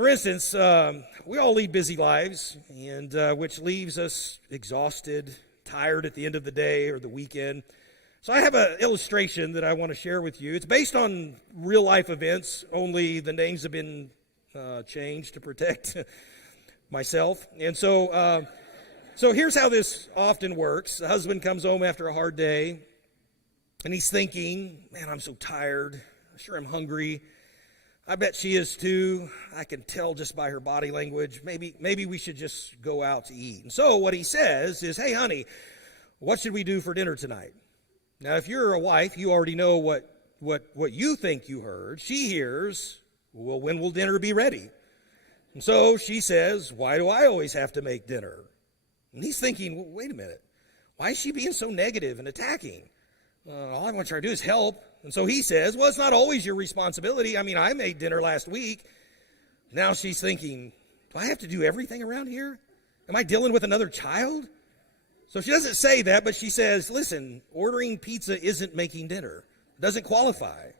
For instance, we all lead busy lives, and which leaves us exhausted, tired at the end of the day or the weekend. So I have an illustration that I want to share with you. It's based on real-life events, only the names have been changed to protect myself. And so here's how this often works. The husband comes home after a hard day, and he's thinking, man, I'm so tired. I'm sure I'm hungry. I bet she is too. I can tell just by her body language. Maybe we should just go out to eat. And so what he says is, hey, honey, what should we do for dinner tonight? Now, if you're a wife, you already know what you think you heard. She hears, well, when will dinner be ready? And so she says, why do I always have to make dinner? And he's thinking, well, wait a minute. Why is she being so negative and attacking? All I want to try to do is help. And so he says, well, it's not always your responsibility. I mean, I made dinner last week. Now she's thinking, do I have to do everything around here? Am I dealing with another child? So she doesn't say that, but she says, listen, ordering pizza isn't making dinner. It doesn't qualify.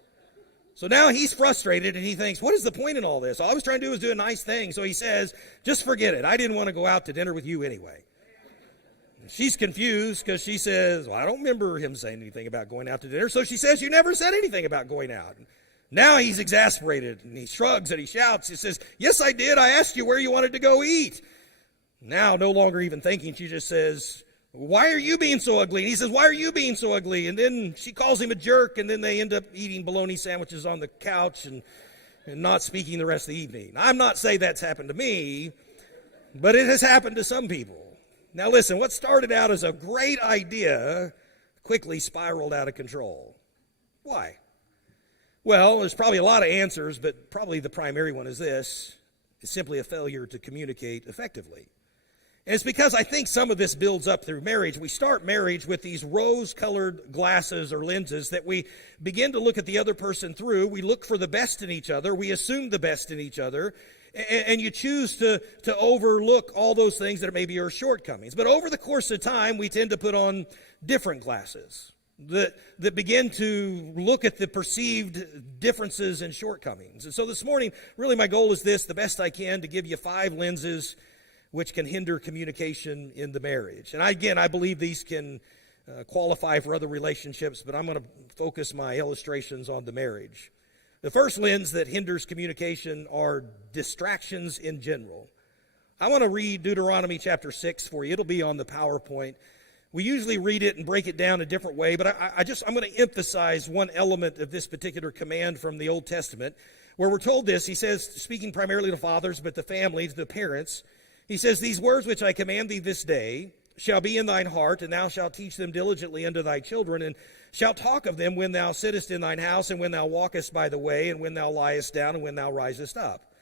So now he's frustrated and he thinks, what is the point in all this? All I was trying to do was do a nice thing. So he says, just forget it. I didn't want to go out to dinner with you anyway. She's confused because she says, well, I don't remember him saying anything about going out to dinner. So she says, you never said anything about going out. Now he's exasperated and he shrugs and he shouts. He says, yes, I did. I asked you where you wanted to go eat. Now, no longer even thinking, she just says, why are you being so ugly? And he says, why are you being so ugly? And then she calls him a jerk, and then they end up eating bologna sandwiches on the couch and not speaking the rest of the evening. I'm not saying that's happened to me, but it has happened to some people. Now listen, what started out as a great idea quickly spiraled out of control. Why? Well, there's probably a lot of answers, but probably the primary one is this. It's simply a failure to communicate effectively. And it's because I think some of this builds up through marriage. We start marriage with these rose-colored glasses or lenses that we begin to look at the other person through. We look for the best in each other. We assume the best in each other. And you choose to overlook all those things that maybe are shortcomings. But over the course of time, we tend to put on different glasses that begin to look at the perceived differences and shortcomings. And so this morning, really my goal is this, the best I can, to give you 5 lenses which can hinder communication in the marriage. And I believe these can qualify for other relationships, but I'm going to focus my illustrations on the marriage. The first lens that hinders communication are distractions in general. I want to read Deuteronomy chapter 6 for you. It'll be on the PowerPoint. We usually read it and break it down a different way, but I'm going to emphasize one element of this particular command from the Old Testament, where we're told this. He says, speaking primarily to fathers, but the families, the parents, he says, these words which I command thee this day shall be in thine heart, and thou shalt teach them diligently unto thy children, and shalt talk of them when thou sittest in thine house, and when thou walkest by the way, and when thou liest down, and when thou risest up.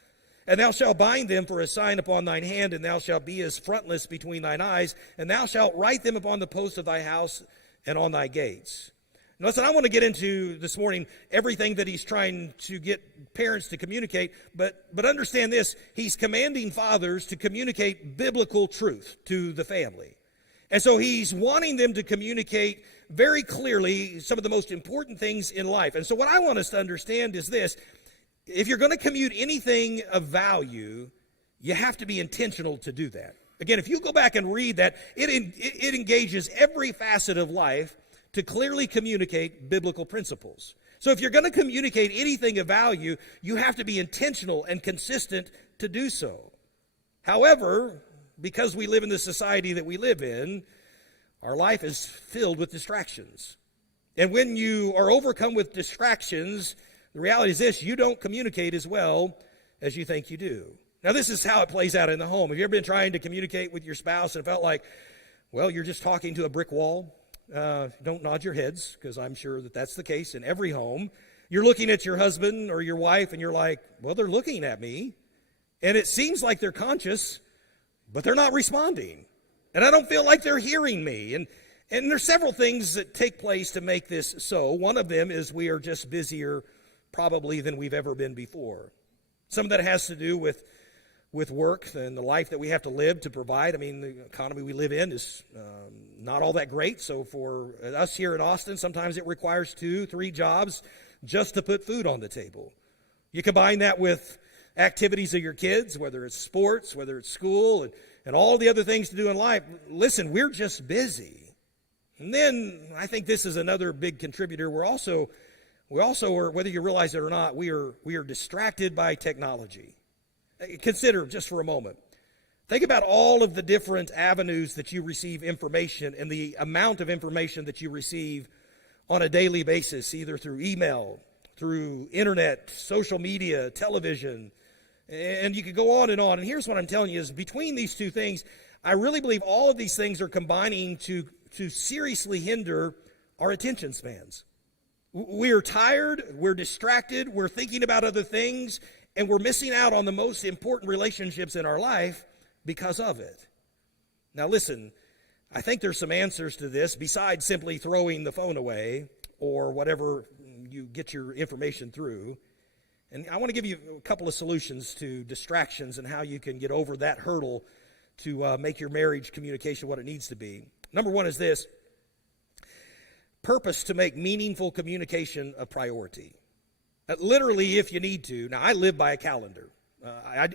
And thou shalt bind them for a sign upon thine hand, and thou shalt be as frontlets between thine eyes, and thou shalt write them upon the posts of thy house and on thy gates. Now listen, I want to get into this morning everything that he's trying to get parents to communicate, but understand this, he's commanding fathers to communicate biblical truth to the family. And so he's wanting them to communicate very clearly some of the most important things in life. And so what I want us to understand is this. If you're going to commute anything of value, you have to be intentional to do that. Again, if you go back and read that, it engages every facet of life to clearly communicate biblical principles. So if you're going to communicate anything of value, you have to be intentional and consistent to do so. However, because we live in the society that we live in, our life is filled with distractions. And when you are overcome with distractions, the reality is this, you don't communicate as well as you think you do. Now, this is how it plays out in the home. Have you ever been trying to communicate with your spouse and felt like, well, you're just talking to a brick wall? Don't nod your heads, because I'm sure that that's the case in every home. You're looking at your husband or your wife, and you're like, well, they're looking at me. And it seems like they're conscious, but they're not responding. And I don't feel like they're hearing me. And there's several things that take place to make this so. One of them is we are just busier probably than we've ever been before. Some of that has to do with work and the life that we have to live to provide. I mean, the economy we live in is not all that great. So for us here in Austin, sometimes it requires 2, 3 jobs just to put food on the table. You combine that with activities of your kids, whether it's sports, whether it's school, and all the other things to do in life. Listen, we're just busy. And then I think this is another big contributor. We also are, whether you realize it or not, we are distracted by technology. Consider just for a moment. Think about all of the different avenues that you receive information and the amount of information that you receive on a daily basis, either through email, through internet, social media, television, and you could go on. And here's what I'm telling you is between these two things, I really believe all of these things are combining to seriously hinder our attention spans. We're tired, we're distracted, we're thinking about other things, and we're missing out on the most important relationships in our life because of it. Now listen, I think there's some answers to this besides simply throwing the phone away or whatever you get your information through. And I want to give you a couple of solutions to distractions and how you can get over that hurdle to make your marriage communication what it needs to be. Number one is this: purpose to make meaningful communication a priority. Literally, if you need to. Now, I live by a calendar.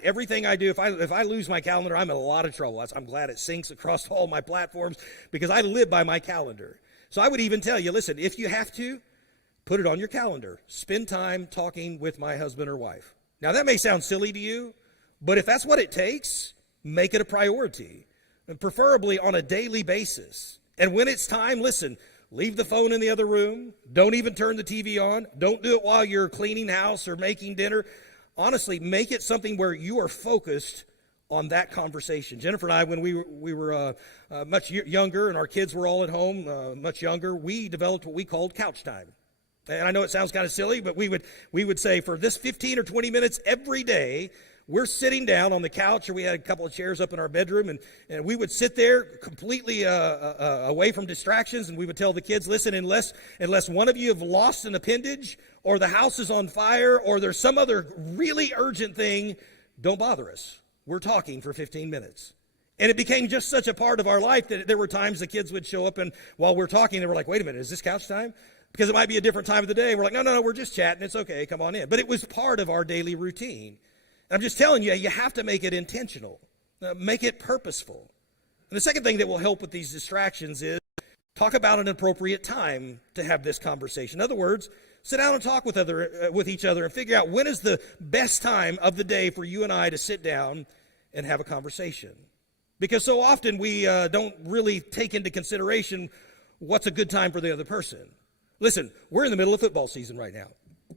Everything I do, if I lose my calendar, I'm in a lot of trouble. I'm glad it syncs across all my platforms because I live by my calendar. So I would even tell you, listen, if you have to, put it on your calendar. Spend time talking with my husband or wife. Now, that may sound silly to you, but if that's what it takes, make it a priority, and preferably on a daily basis. And when it's time, listen, leave the phone in the other room. Don't even turn the TV on. Don't do it while you're cleaning house or making dinner. Honestly, make it something where you are focused on that conversation. Jennifer and I, when we were much younger and our kids were all at home, much younger, we developed what we called couch time. And I know it sounds kind of silly, but we would say for this 15 or 20 minutes every day, we're sitting down on the couch, or we had a couple of chairs up in our bedroom, and we would sit there completely away from distractions, and we would tell the kids, listen, unless one of you have lost an appendage, or the house is on fire, or there's some other really urgent thing, don't bother us. We're talking for 15 minutes. And it became just such a part of our life that there were times the kids would show up, and while we're talking, they were like, wait a minute, is this couch time? Because it might be a different time of the day. We're like, no, we're just chatting. It's okay, come on in. But it was part of our daily routine. I'm just telling you, you have to make it intentional. Make it purposeful. And the second thing that will help with these distractions is talk about an appropriate time to have this conversation. In other words, sit down and talk with each other and figure out when is the best time of the day for you and I to sit down and have a conversation. Because so often we don't really take into consideration what's a good time for the other person. Listen, we're in the middle of football season right now.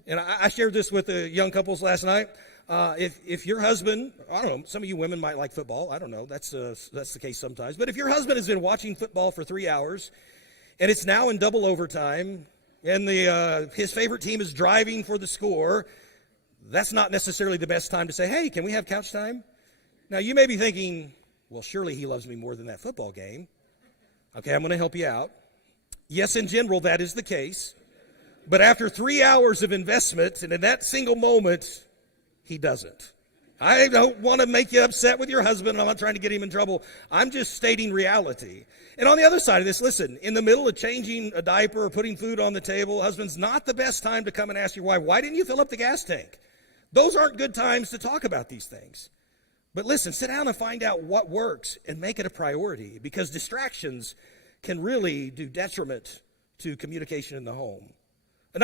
And I shared this with the young couples last night. If your husband, I don't know, some of you women might like football. I don't know. That's the case sometimes. But if your husband has been watching football for 3 hours and it's now in double overtime and his favorite team is driving for the score, that's not necessarily the best time to say, hey, can we have couch time? Now, you may be thinking, well, surely he loves me more than that football game. Okay, I'm going to help you out. Yes, in general, that is the case. But after 3 hours of investment, and in that single moment, he doesn't. I don't want to make you upset with your husband. I'm not trying to get him in trouble. I'm just stating reality. And on the other side of this, listen, in the middle of changing a diaper or putting food on the table, husband's not the best time to come and ask your wife, why didn't you fill up the gas tank? Those aren't good times to talk about these things. But listen, sit down and find out what works and make it a priority, because distractions can really do detriment to communication in the home.